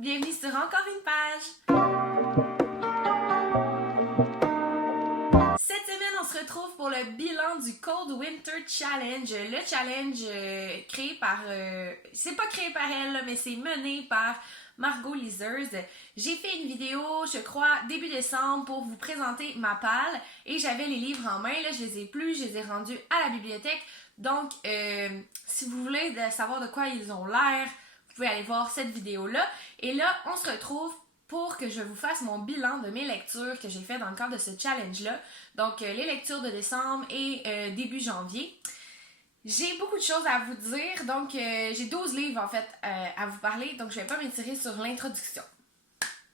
bienvenue sur Encore une page! Cette semaine, on se retrouve pour le bilan du Cold Winter Challenge. Le challenge créé par... c'est pas créé par elle, là, mais c'est mené par Margot Liseuse. J'ai fait une vidéo, je crois, début décembre pour vous présenter ma palle et j'avais les livres en main. Là, je les ai plus, je les ai rendus à la bibliothèque. Donc, si vous voulez savoir de quoi ils ont l'air, vous pouvez aller voir cette vidéo-là. Et là, on se retrouve pour que je vous fasse mon bilan de mes lectures que j'ai fait dans le cadre de ce challenge-là. Donc, les lectures de décembre et début janvier. J'ai beaucoup de choses à vous dire, donc j'ai 12 livres en fait à vous parler, donc je vais pas m'étirer sur l'introduction.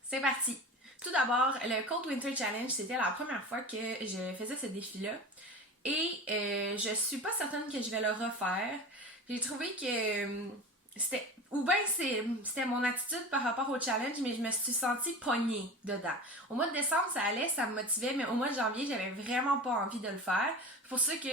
C'est parti! Tout d'abord, le Cold Winter Challenge, c'était la première fois que je faisais ce défi-là. Et je suis pas certaine que je vais le refaire. J'ai trouvé que c'était... Ou bien c'était mon attitude par rapport au challenge, mais je me suis sentie pognée dedans. Au mois de décembre, ça allait, ça me motivait, mais au mois de janvier, j'avais vraiment pas envie de le faire. C'est pour ça que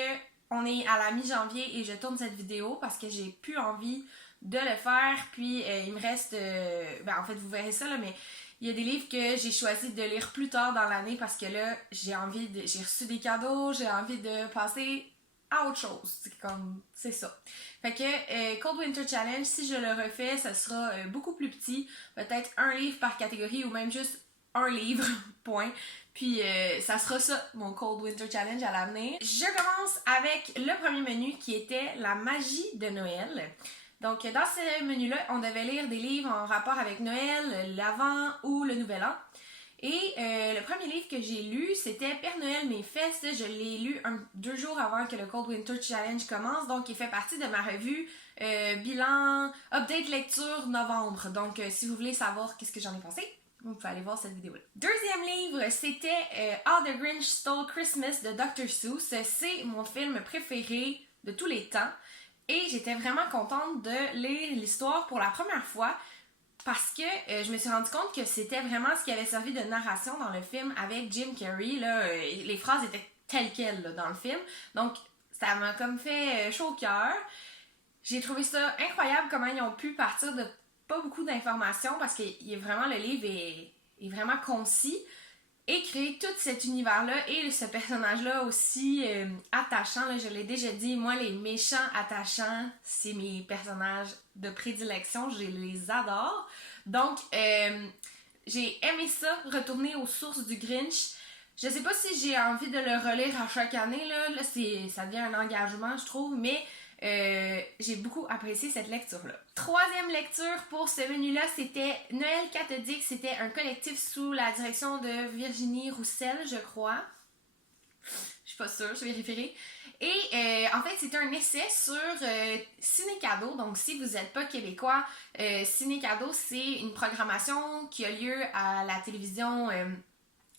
on est à la mi-janvier et je tourne cette vidéo parce que j'ai plus envie de le faire. Puis il me reste... en fait, vous verrez ça, là, mais il y a des livres que j'ai choisi de lire plus tard dans l'année parce que là, j'ai reçu des cadeaux, j'ai envie de passer à autre chose. C'est ça. Fait que Cold Winter Challenge, si je le refais, ça sera beaucoup plus petit. Peut-être un livre par catégorie ou même juste un livre, point. Puis ça sera ça, mon Cold Winter Challenge à l'avenir. Je commence avec le premier menu qui était la magie de Noël. Donc dans ce menu-là, on devait lire des livres en rapport avec Noël, l'Avent ou le Nouvel An. Et le premier livre que j'ai lu, c'était Père Noël mes fesses. Je l'ai lu 2 jours avant que le Cold Winter Challenge commence. Donc il fait partie de ma revue bilan, update lecture novembre. Donc si vous voulez savoir qu'est-ce que j'en ai pensé, vous pouvez aller voir cette vidéo-là. Deuxième livre, c'était How the Grinch Stole Christmas de Dr. Seuss. C'est mon film préféré de tous les temps. Et j'étais vraiment contente de lire l'histoire pour la première fois parce que je me suis rendu compte que c'était vraiment ce qui avait servi de narration dans le film avec Jim Carrey. Là, les phrases étaient telles quelles là, dans le film. Donc, ça m'a comme fait chaud au cœur. J'ai trouvé ça incroyable comment ils ont pu partir de pas beaucoup d'informations parce que le livre est vraiment concis et créer tout cet univers-là et ce personnage-là aussi attachant. Là, je l'ai déjà dit, moi, les méchants attachants, c'est mes personnages de prédilection. Je les adore. Donc, j'ai aimé ça, retourner aux sources du Grinch. Je sais pas si j'ai envie de le relire à chaque année. Là ça devient un engagement, je trouve, mais j'ai beaucoup apprécié cette lecture-là. Troisième lecture pour ce menu-là, c'était Noël cathodique. C'était un collectif sous la direction de Virginie Roussel, je crois. Je suis pas sûre, je vérifierai. Et en fait, c'était un essai sur Ciné Cadeau. Donc, si vous n'êtes pas québécois, Ciné Cadeau, c'est une programmation qui a lieu à la télévision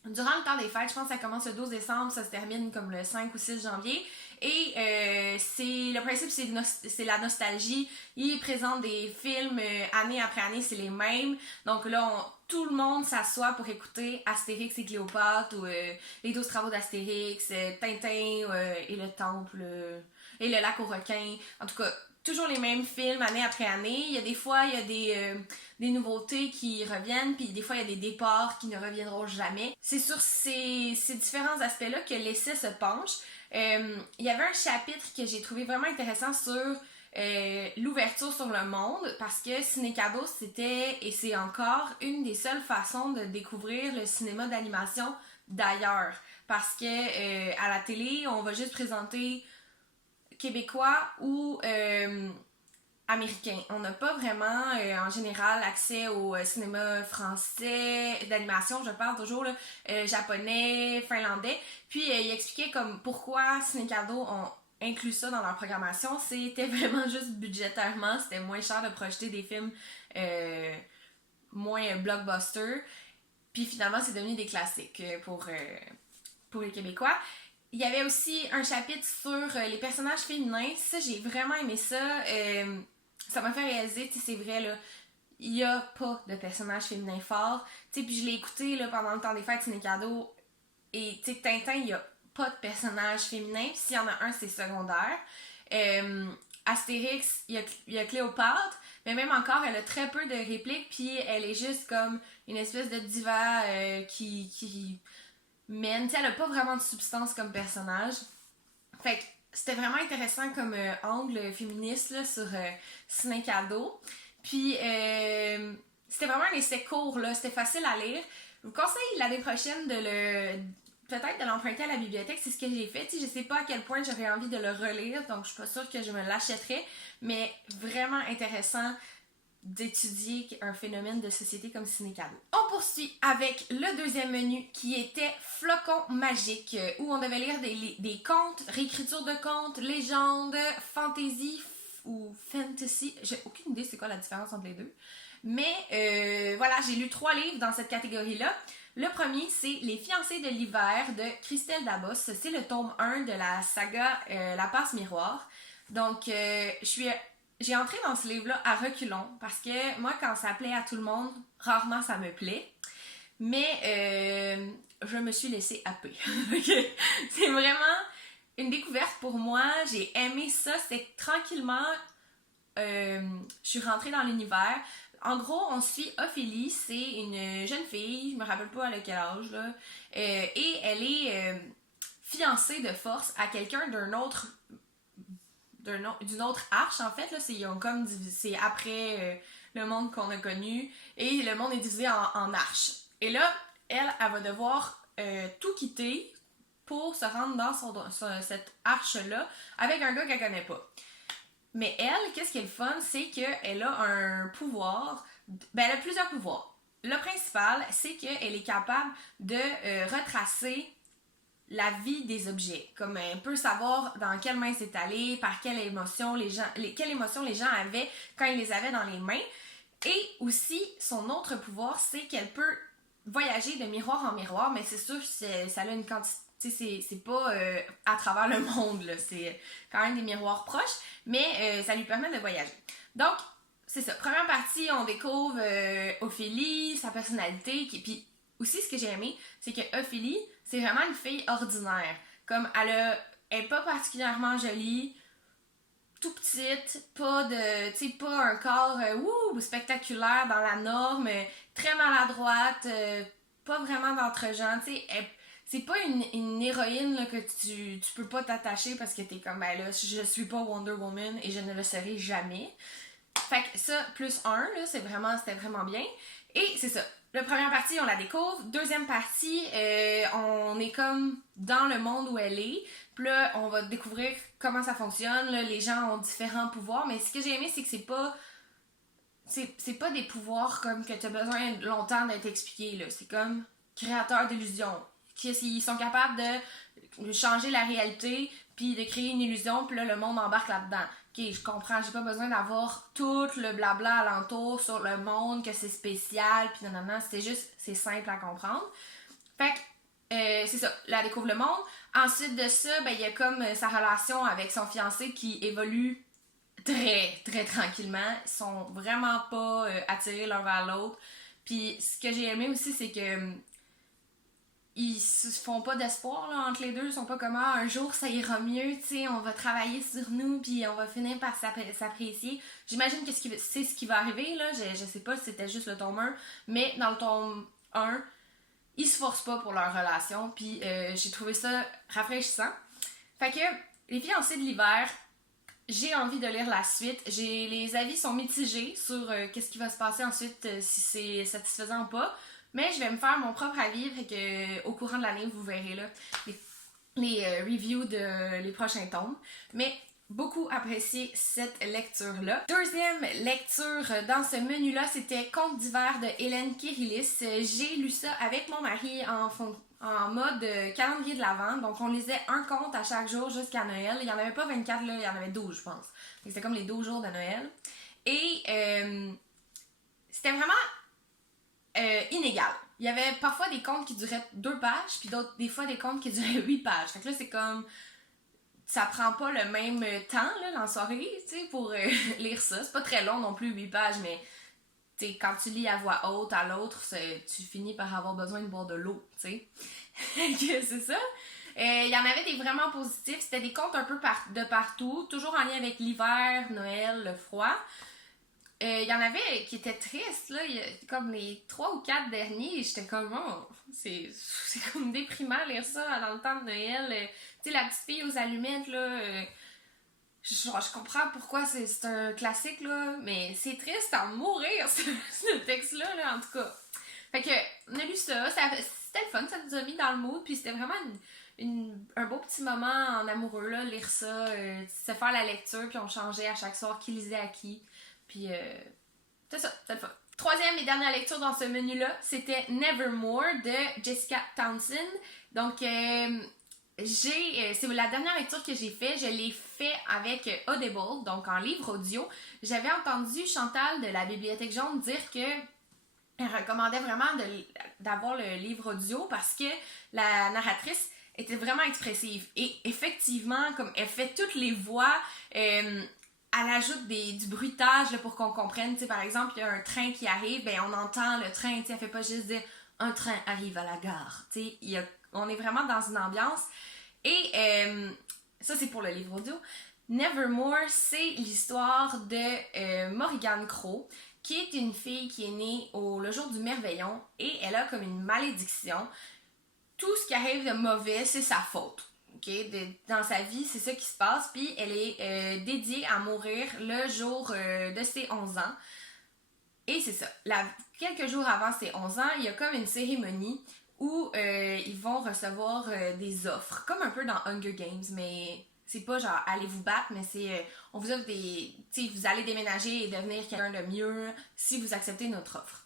durant le temps des fêtes. Je pense que ça commence le 12 décembre, ça se termine comme le 5 ou 6 janvier. Et le principe, c'est la nostalgie. Ils présentent des films année après année, c'est les mêmes. Donc là, tout le monde s'assoit pour écouter Astérix et Cléopâtre ou les 12 travaux d'Astérix, Tintin et le Temple et le lac aux requins. En tout cas, toujours les mêmes films année après année. Des fois, il y a des nouveautés qui reviennent, puis des fois, il y a des départs qui ne reviendront jamais. C'est sur ces différents aspects-là que l'essai se penche. Il y avait un chapitre que j'ai trouvé vraiment intéressant sur l'ouverture sur le monde, parce que Ciné Cadeau, c'était, et c'est encore, une des seules façons de découvrir le cinéma d'animation d'ailleurs. Parce que à la télé, on va juste présenter québécois ou américain. On n'a pas vraiment, en général, accès au cinéma français, d'animation, je parle toujours, là, japonais, finlandais. Puis, il expliquait comme pourquoi Ciné Cadeau ont inclus ça dans leur programmation. C'était vraiment juste budgétairement, c'était moins cher de projeter des films moins blockbuster. Puis finalement, c'est devenu des classiques pour les Québécois. Il y avait aussi un chapitre sur les personnages féminins. Ça, j'ai vraiment aimé ça. Ça m'a fait réaliser, tu sais, c'est vrai, là, il n'y a pas de personnages féminins forts. Tu sais, puis je l'ai écouté là, pendant le temps des fêtes, Ciné Cadeau. Et tu sais, Tintin, il n'y a pas de personnage féminin. S'il y en a un, c'est secondaire. Astérix, il y a Cléopâtre, mais même encore, elle a très peu de répliques, puis elle est juste comme une espèce de diva qui mène. T'sais, elle a pas vraiment de substance comme personnage. Fait que c'était vraiment intéressant comme angle féministe là, sur Ciné Cadeau. Puis c'était vraiment un essai court, là, c'était facile à lire. Je vous conseille l'année prochaine peut-être de l'emprunter à la bibliothèque, c'est ce que j'ai fait. Je sais pas à quel point j'aurais envie de le relire, donc je suis pas sûre que je me l'achèterais, mais vraiment intéressant d'étudier un phénomène de société comme Ciné-Cadeau. On poursuit avec le deuxième menu qui était Flocon magique, où on devait lire des contes, réécriture de contes, légendes, fantasy ou fantasy. J'ai aucune idée c'est quoi la différence entre les deux. Mais voilà, j'ai lu 3 livres dans cette catégorie-là. Le premier, c'est Les fiancés de l'hiver de Christelle Dabos. C'est le tome 1 de la saga La passe miroir. Donc, j'ai entré dans ce livre-là à reculons parce que moi, quand ça plaît à tout le monde, rarement ça me plaît. Mais je me suis laissée happer. C'est vraiment une découverte pour moi. J'ai aimé ça. C'est tranquillement... je suis rentrée dans l'univers. En gros, on suit Ophélie, c'est une jeune fille, je me rappelle pas à quel âge, là, et elle est fiancée de force à quelqu'un d'une autre arche, en fait, là, c'est après le monde qu'on a connu, et le monde est divisé en arches. Et là, elle va devoir tout quitter pour se rendre dans cette arche-là avec un gars qu'elle connaît pas. Mais elle, qu'est-ce qui est le fun, c'est qu'elle a un pouvoir, elle a plusieurs pouvoirs. Le principal, c'est qu'elle est capable de retracer la vie des objets. Comme elle peut savoir dans quelle main c'est allé, par quelle émotion quelle émotion les gens avaient quand ils les avaient dans les mains. Et aussi, son autre pouvoir, c'est qu'elle peut voyager de miroir en miroir, mais c'est sûr que ça a une quantité. C'est pas à travers le monde, là. C'est quand même des miroirs proches, mais ça lui permet de voyager. Donc, c'est ça. Première partie, on découvre Ophélie, sa personnalité, puis aussi ce que j'ai aimé, c'est que Ophélie, c'est vraiment une fille ordinaire. Comme elle est pas particulièrement jolie, tout petite, pas un corps spectaculaire dans la norme, très maladroite, pas vraiment d'entre-gens, tu sais, c'est pas une héroïne là, que tu peux pas t'attacher parce que t'es comme, ben là, je suis pas Wonder Woman et je ne le serai jamais. Fait que ça, plus 1, là, c'était vraiment bien. Et c'est ça. La première partie, on la découvre. Deuxième partie, on est comme dans le monde où elle est. Puis là, on va découvrir comment ça fonctionne. Là. Les gens ont différents pouvoirs. Mais ce que j'ai aimé, c'est que c'est pas des pouvoirs comme que tu as besoin longtemps d'être expliqué. Là. C'est comme créateur d'illusions. Ils sont capables de changer la réalité puis de créer une illusion, puis là, le monde embarque là-dedans. Ok, je comprends, j'ai pas besoin d'avoir tout le blabla alentour sur le monde, que c'est spécial, puis non, c'est simple à comprendre. Fait que, c'est ça, là, elle découvre le monde. Ensuite de ça, ben, il y a comme sa relation avec son fiancé qui évolue très, très tranquillement. Ils sont vraiment pas attirés l'un vers l'autre. Puis, ce que j'ai aimé aussi, c'est que ils se font pas d'espoir là, entre les deux, ils sont pas comme un jour ça ira mieux, tu sais, on va travailler sur nous puis on va finir par s'apprécier. J'imagine que c'est ce qui va arriver là, je sais pas si c'était juste le tome 1, mais dans le tome 1, ils se forcent pas pour leur relation, puis j'ai trouvé ça rafraîchissant. Fait que les fiancés de l'hiver, j'ai envie de lire la suite. Les avis sont mitigés sur qu'est-ce qui va se passer ensuite, si c'est satisfaisant ou pas. Mais je vais me faire mon propre avis, fait que au courant de l'année, vous verrez là les reviews de les prochains tomes. Mais beaucoup apprécié cette lecture-là. Deuxième lecture dans ce menu-là, c'était Contes d'hiver de Hélène Kirilis. J'ai lu ça avec mon mari en mode calendrier de l'Avent. Donc on lisait un conte à chaque jour jusqu'à Noël. Il n'y en avait pas 24, là, il y en avait 12, je pense. C'était comme les 12 jours de Noël. Et c'était vraiment inégal. Il y avait parfois des contes qui duraient 2 pages, puis des fois des contes qui duraient 8 pages. Fait que là, c'est comme... Ça prend pas le même temps, là, dans la soirée, tu sais, pour lire ça. C'est pas très long non plus, 8 pages, mais... Tu sais, quand tu lis à voix haute à l'autre, tu finis par avoir besoin de boire de l'eau, tu sais. C'est ça. Il y en avait des vraiment positifs. C'était des contes un peu de partout, toujours en lien avec l'hiver, Noël, le froid. Il y en avait qui étaient tristes, là. Comme les 3 ou 4 derniers, j'étais comme, oh, c'est comme déprimant lire ça dans le temps de Noël. Tu sais, la petite fille aux allumettes, là. Je comprends pourquoi c'est un classique, là, mais c'est triste à mourir, ce texte-là, là, en tout cas. Fait que, on a lu ça, c'était le fun, ça nous a mis dans le mood, puis c'était vraiment un beau petit moment en amoureux, là, lire ça, se faire la lecture, puis on changeait à chaque soir qui lisait à qui. Puis, c'est ça, c'est le fun. Troisième et dernière lecture dans ce menu-là, c'était Nevermore de Jessica Townsend. Donc, c'est la dernière lecture que j'ai fait. Je l'ai fait avec Audible, donc en livre audio. J'avais entendu Chantal de la Bibliothèque Jaune dire que elle recommandait vraiment d'avoir le livre audio parce que la narratrice était vraiment expressive. Et effectivement, comme elle fait toutes les voix, elle ajoute du bruitage là, pour qu'on comprenne. T'sais, par exemple, il y a un train qui arrive, ben on entend le train, elle fait pas juste dire « un train arrive à la gare ». On est vraiment dans une ambiance. Et ça, c'est pour le livre audio. Nevermore, c'est l'histoire de Morrigan Crow, qui est une fille qui est née le jour du Merveillon et elle a comme une malédiction. Tout ce qui arrive de mauvais, c'est sa faute. Okay? Dans sa vie, c'est ça qui se passe. Puis elle est dédiée à mourir le jour de ses 11 ans. Et c'est ça. Quelques jours avant ses 11 ans, il y a comme une cérémonie où ils vont recevoir des offres. Comme un peu dans Hunger Games, mais c'est pas genre allez vous battre, mais c'est on vous offre des. Tu sais, vous allez déménager et devenir quelqu'un de mieux si vous acceptez notre offre.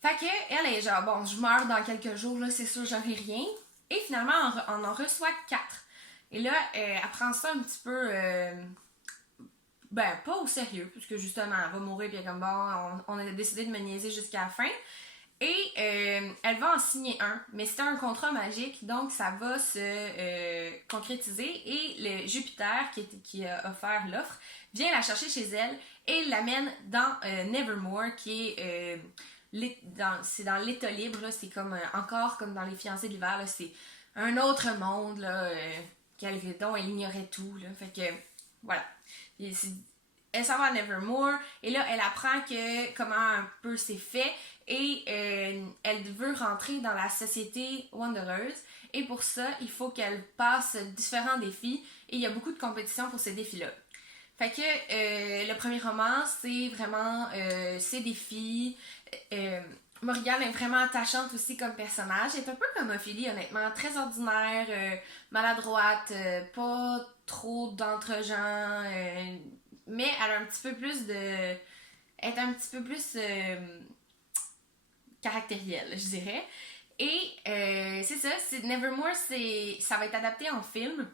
Fait que elle est genre bon, je meurs dans quelques jours, là, c'est sûr, j'aurai rien. Et finalement, on en reçoit 4. Et là, elle prend ça un petit peu. Pas au sérieux, puisque justement, elle va mourir, puis comme bon, on a décidé de me niaiser jusqu'à la fin. Et elle va en signer un, mais c'est un contrat magique, donc ça va se concrétiser. Et le Jupiter, qui a offert l'offre, vient la chercher chez elle et l'amène dans Nevermore, qui est c'est dans l'état libre, là, c'est comme encore comme dans Les Fiancés de l'hiver, là, c'est un autre monde là, dont elle ignorait tout. Là, fait que voilà. Elle s'en va à Nevermore et là elle apprend comment un peu c'est fait. Et elle veut rentrer dans la société Wanderers. Et pour ça, il faut qu'elle passe différents défis. Et il y a beaucoup de compétitions pour ces défis-là. Fait que le premier roman, c'est vraiment ces défis. Morrigan est vraiment attachante aussi comme personnage. Elle est un peu comme Ophélie, honnêtement. Très ordinaire, maladroite, pas trop d'entre-gens. Mais elle a un petit peu plus de... Elle est un petit peu plus... caractérielle, je dirais. Et c'est ça, Nevermore, ça va être adapté en film.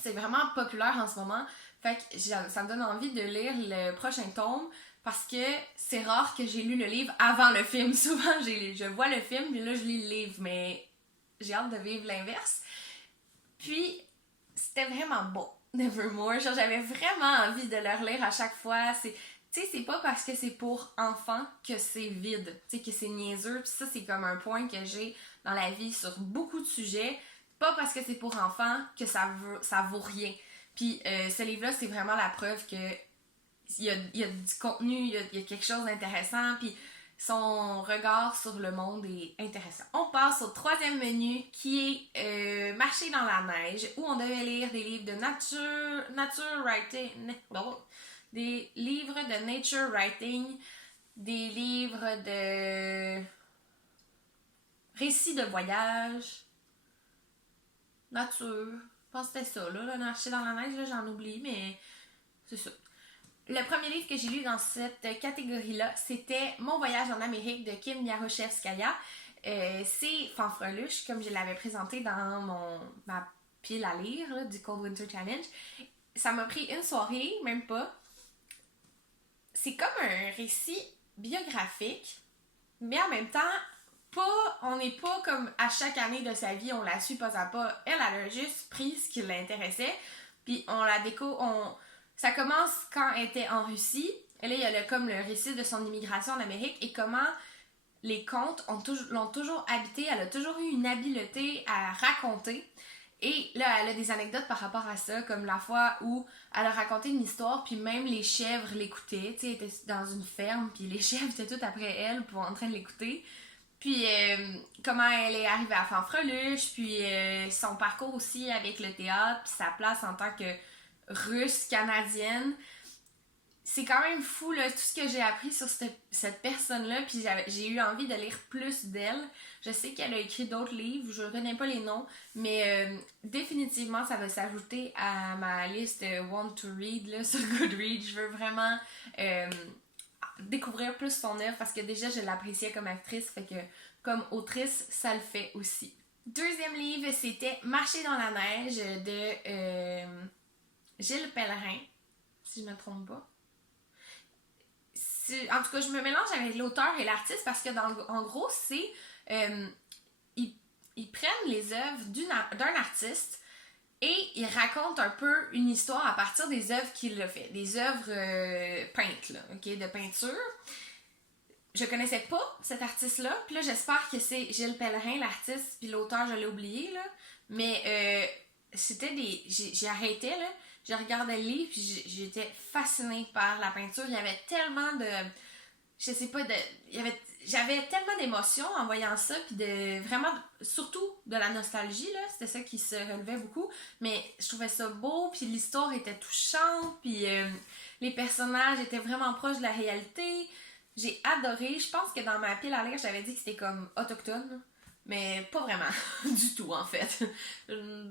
C'est vraiment populaire en ce moment. Fait que ça me donne envie de lire le prochain tome parce que c'est rare que j'ai lu le livre avant le film. Souvent, je vois le film, puis là, je lis le livre, mais j'ai hâte de vivre l'inverse. Puis, c'était vraiment beau, Nevermore. Genre, j'avais vraiment envie de le relire à chaque fois. Tu sais, c'est pas parce que c'est pour enfants que c'est vide, tu sais, que c'est niaiseux. Puis ça, c'est comme un point que j'ai dans la vie sur beaucoup de sujets. Pas parce que c'est pour enfants que ça vaut rien. Puis ce livre-là, c'est vraiment la preuve que il y a du contenu, il y a quelque chose d'intéressant. Puis son regard sur le monde est intéressant. On passe au troisième menu qui est Marcher dans la neige, où on devait lire des livres de nature writing. Des livres de nature writing, des livres de récits de voyage, nature. Je pense que c'était ça, là, marcher dans la neige, là, j'en oublie, mais c'est ça. Le premier livre que j'ai lu dans cette catégorie-là, c'était Mon voyage en Amérique de Kim Yaroshevskaya. C'est Fanfreluche, comme je l'avais présenté dans ma pile à lire là, du Cold Winter Challenge. Ça m'a pris une soirée, même pas. C'est comme un récit biographique, mais en même temps, on n'est pas comme à chaque année de sa vie, on la suit pas à pas. Elle a juste pris ce qui l'intéressait, puis on la ça commence quand elle était en Russie, et là il y a comme le récit de son immigration en Amérique et comment les contes l'ont toujours habité, elle a toujours eu une habileté à raconter. Et là, elle a des anecdotes par rapport à ça, comme la fois où elle a raconté une histoire, puis même les chèvres l'écoutaient. Tu sais, elle était dans une ferme, puis les chèvres étaient toutes après elle, pour en train de l'écouter. Puis comment elle est arrivée à Fanfreluche, puis son parcours aussi avec le théâtre, puis sa place en tant que russe canadienne. C'est quand même fou là, tout ce que j'ai appris sur cette personne-là, puis j'ai eu envie de lire plus d'elle. Je sais qu'elle a écrit d'autres livres, je ne connais pas les noms, mais définitivement ça va s'ajouter à ma liste Want to Read là, sur Goodreads. Je veux vraiment découvrir plus son œuvre parce que déjà je l'appréciais comme actrice, fait que comme autrice, ça le fait aussi. Deuxième livre, c'était Marcher dans la neige de Gilles Pellerin, si je me trompe pas. En tout cas, je me mélange avec l'auteur et l'artiste parce que en gros, c'est ils prennent les œuvres d'un artiste et ils racontent un peu une histoire à partir des œuvres qu'il a fait, des œuvres peintes, là, ok, de peinture. Je connaissais pas cet artiste-là, puis là, j'espère que c'est Gilles Pellerin, l'artiste, puis l'auteur, je l'ai oublié, là. Mais c'était des... J'ai arrêté, là. Je regardais le livre, puis j'étais fascinée par la peinture. Il y avait tellement de... Je sais pas, j'avais tellement d'émotions en voyant ça, puis de vraiment, surtout de la nostalgie, là, c'était ça qui se relevait beaucoup, mais je trouvais ça beau, puis l'histoire était touchante, puis les personnages étaient vraiment proches de la réalité. J'ai adoré. Je pense que dans ma pile à lire, j'avais dit que c'était comme autochtone, mais pas vraiment, du tout en fait.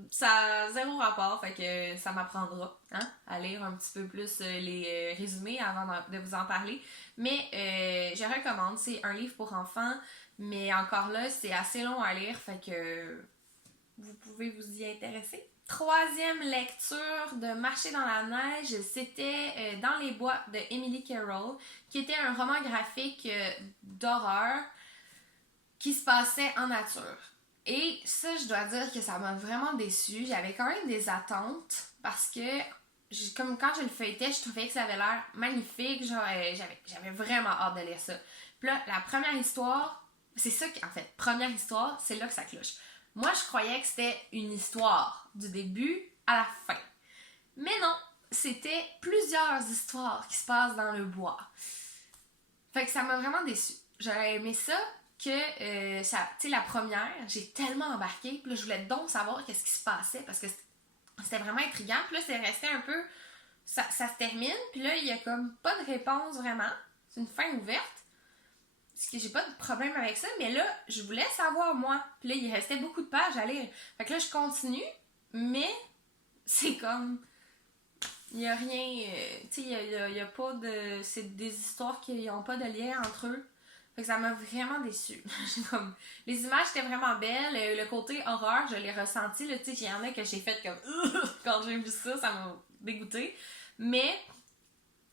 Ça a zéro rapport, fait que ça m'apprendra à lire un petit peu plus les résumés avant de vous en parler. Mais je recommande, c'est un livre pour enfants, mais encore là, c'est assez long à lire, fait que vous pouvez vous y intéresser. Troisième lecture de Marcher dans la neige, c'était Dans les bois de Emily Carroll, qui était un roman graphique d'horreur qui se passait en nature. Et ça, je dois dire que ça m'a vraiment déçue. J'avais quand même des attentes parce que, comme quand je le feuilletais, je trouvais que ça avait l'air magnifique. Genre, j'avais vraiment hâte de lire ça. Puis là, la première histoire, c'est ça qui, en fait, première histoire, c'est là que ça cloche. Moi, je croyais que c'était une histoire du début à la fin. Mais non, c'était plusieurs histoires qui se passent dans le bois. Fait que ça m'a vraiment déçue. J'aurais aimé ça que, tu sais, la première, j'ai tellement embarqué, puis là, je voulais donc savoir qu'est-ce qui se passait, parce que c'était vraiment intriguant. Puis là, c'est resté un peu... Ça se termine, puis là, il y a comme pas de réponse vraiment. C'est une fin ouverte. Parce que j'ai pas de problème avec ça, mais là, je voulais savoir, moi. Puis là, il restait beaucoup de pages à lire. Fait que là, je continue, mais c'est comme... Il y a rien... tu sais, il y a pas de... C'est des histoires qui n'ont pas de lien entre eux. Fait que ça m'a vraiment déçue. Comme, les images étaient vraiment belles. Le côté horreur, je l'ai ressenti. Tu sais, il y en a que j'ai fait comme... Quand j'ai vu ça, ça m'a dégoûté. Mais...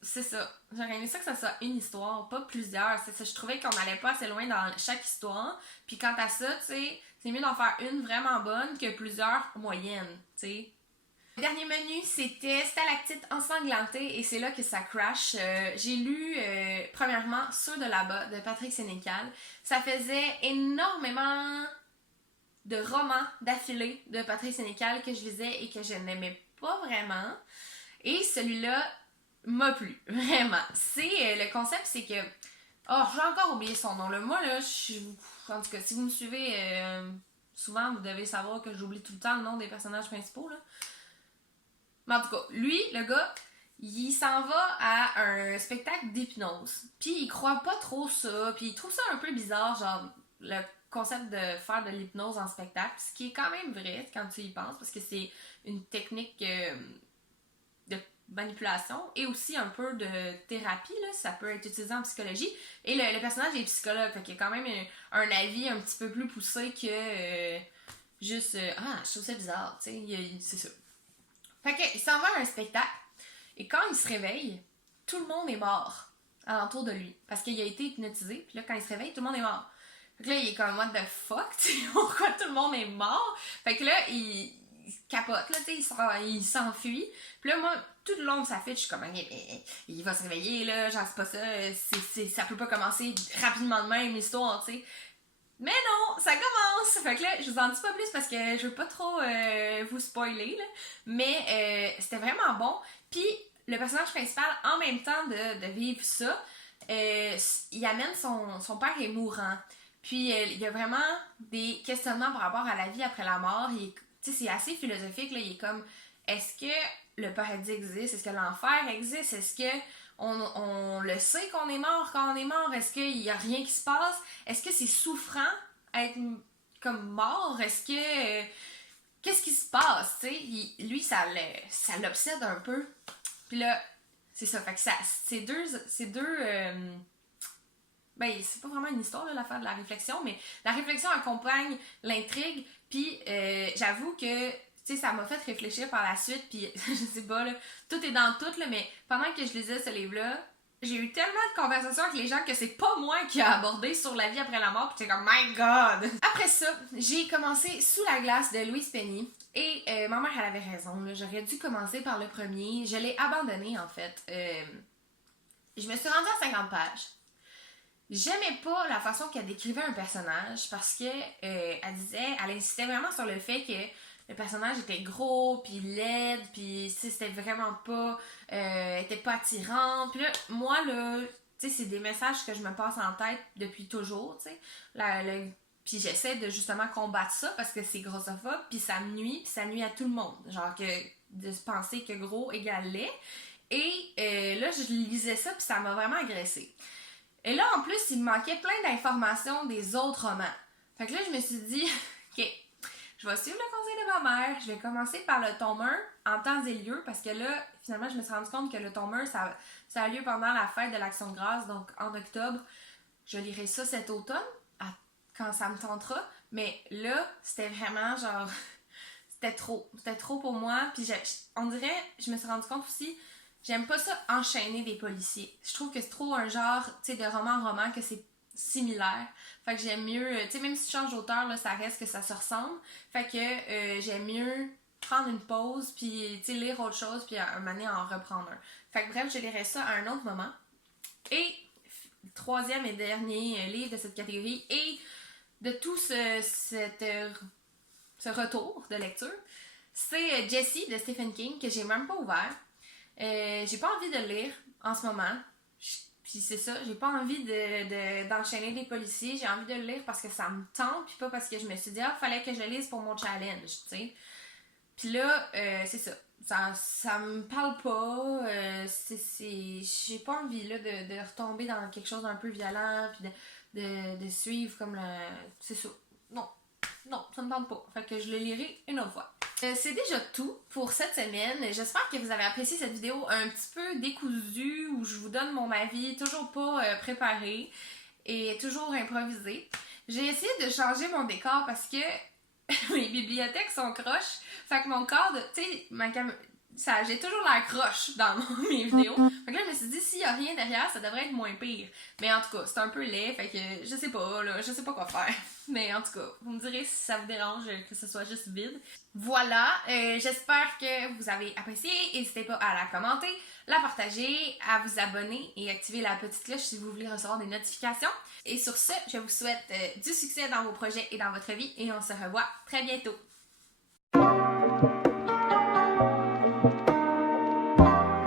C'est ça. J'aurais aimé ça que ça soit une histoire, pas plusieurs. C'est ça. Je trouvais qu'on n'allait pas assez loin dans chaque histoire. Puis quant à ça, tu sais, c'est mieux d'en faire une vraiment bonne que plusieurs moyennes, tu sais. Le dernier menu, c'était Stalactite ensanglantée et c'est là que ça crash. J'ai lu, premièrement, Ceux de là-bas de Patrick Sénécal. Ça faisait énormément de romans d'affilée de Patrick Sénécal que je lisais et que je n'aimais pas vraiment. Et celui-là m'a plu, vraiment. C'est le concept, c'est que... Oh, j'ai encore oublié son nom. Là. Moi, là, en tout cas, si vous me suivez souvent, vous devez savoir que j'oublie tout le temps le nom des personnages principaux. Là. Mais en tout cas, lui, le gars, il s'en va à un spectacle d'hypnose. Puis il croit pas trop ça. Puis il trouve ça un peu bizarre, genre, le concept de faire de l'hypnose en spectacle. Ce qui est quand même vrai quand tu y penses, parce que c'est une technique... de manipulation et aussi un peu de thérapie, là, ça peut être utilisé en psychologie. Et le personnage est psychologue, fait qu'il y a quand même un avis un petit peu plus poussé que juste ah, je trouve ça bizarre, tu sais, c'est ça. Fait qu'il s'en va à un spectacle et quand il se réveille, tout le monde est mort alentour de lui parce qu'il a été hypnotisé, puis là, quand il se réveille, tout le monde est mort. Fait que là, il est comme what the fuck, tu sais, pourquoi tout le monde est mort? Fait que là, il capote, là, tu sais, il s'enfuit. Puis là, moi, tout le long de sa fête, je suis comme, il va se réveiller, là, genre, c'est pas ça, ça peut pas commencer rapidement de même, l'histoire, tu sais. Mais non, ça commence! Fait que là, je vous en dis pas plus parce que je veux pas trop vous spoiler, là. Mais c'était vraiment bon. Puis le personnage principal, en même temps de vivre ça, il amène son père est mourant. Puis il y a vraiment des questionnements par rapport à la vie après la mort. Tu sais, c'est assez philosophique, là. Il est comme, est-ce que le paradis existe? Est-ce que l'enfer existe? Est-ce que on le sait qu'on est mort quand on est mort? Est-ce qu'il y a rien qui se passe? Est-ce que c'est souffrant être comme mort? Est-ce que... qu'est-ce qui se passe, tu sais? Lui, ça l'obsède un peu. Puis là, c'est ça. Fait que ben, c'est pas vraiment une histoire, là, l'affaire de la réflexion, mais la réflexion accompagne l'intrigue. Puis j'avoue que, tu sais, ça m'a fait réfléchir par la suite. Puis je sais pas, là, tout est dans tout, là, mais pendant que je lisais ce livre-là, j'ai eu tellement de conversations avec les gens que c'est pas moi qui a abordé sur la vie après la mort, pis j'étais comme my god! Après ça, j'ai commencé Sous la glace de Louise Penny. Et ma mère, elle avait raison, là, j'aurais dû commencer par le premier. Je l'ai abandonné en fait. Je me suis rendue à 50 pages. J'aimais pas la façon qu'elle décrivait un personnage parce que elle insistait vraiment sur le fait que le personnage était gros, puis laide, puis c'était vraiment pas, était pas attirant. Puis là, moi là, tu sais, c'est des messages que je me passe en tête depuis toujours, tu sais. Puis j'essaie de justement combattre ça parce que c'est grossophobe, puis ça me nuit, puis ça nuit à tout le monde. Genre que de se penser que gros égale laid. Et là, je lisais ça, puis ça m'a vraiment agressée. Et là, en plus, il me manquait plein d'informations des autres romans. Fait que là, je me suis dit, ok, je vais suivre le conseil de ma mère. Je vais commencer par le tome 1 en temps et lieu parce que là, finalement, je me suis rendu compte que le tome 1, ça a lieu pendant la fête de l'Action de grâce, donc en octobre. Je lirai ça cet automne, quand ça me tentera. Mais là, c'était vraiment genre, c'était trop. C'était trop pour moi. Puis on dirait, je me suis rendu compte aussi, j'aime pas ça enchaîner des policiers. Je trouve que c'est trop un genre, tu sais, de roman en roman, que c'est similaire. Fait que j'aime mieux, tu sais, même si je change d'auteur, là, ça reste que ça se ressemble. Fait que j'aime mieux prendre une pause, puis, tu sais, lire autre chose, puis à un moment donné, en reprendre un. Fait que bref, je lirai ça à un autre moment. Et troisième et dernier livre de cette catégorie, et de tout ce retour de lecture, c'est Jessie de Stephen King, que j'ai même pas ouvert. J'ai pas envie de le lire en ce moment. Puis c'est ça, j'ai pas envie d'enchaîner les policiers. J'ai envie de le lire parce que ça me tente, puis pas parce que je me suis dit, fallait que je le lise pour mon challenge, tu sais. Puis là, c'est ça. Ça me parle pas. J'ai pas envie là, de retomber dans quelque chose d'un peu violent, puis de suivre comme le. C'est ça. Non. Non, ça me tente pas. Fait que je le lirai une autre fois. C'est déjà tout pour cette semaine. J'espère que vous avez apprécié cette vidéo un petit peu décousue où je vous donne mon avis, toujours pas préparé et toujours improvisé. J'ai essayé de changer mon décor parce que mes bibliothèques sont croches. Fait que mon cadre, tu sais, j'ai toujours la croche dans mes vidéos. Fait que là, je me suis dit, s'il y a rien derrière, ça devrait être moins pire. Mais en tout cas, c'est un peu laid, fait que je sais pas, là, je sais pas quoi faire. Mais en tout cas, vous me direz si ça vous dérange que ce soit juste vide. Voilà, j'espère que vous avez apprécié. N'hésitez pas à la commenter, la partager, à vous abonner et activer la petite cloche si vous voulez recevoir des notifications. Et sur ce, je vous souhaite du succès dans vos projets et dans votre vie et on se revoit très bientôt.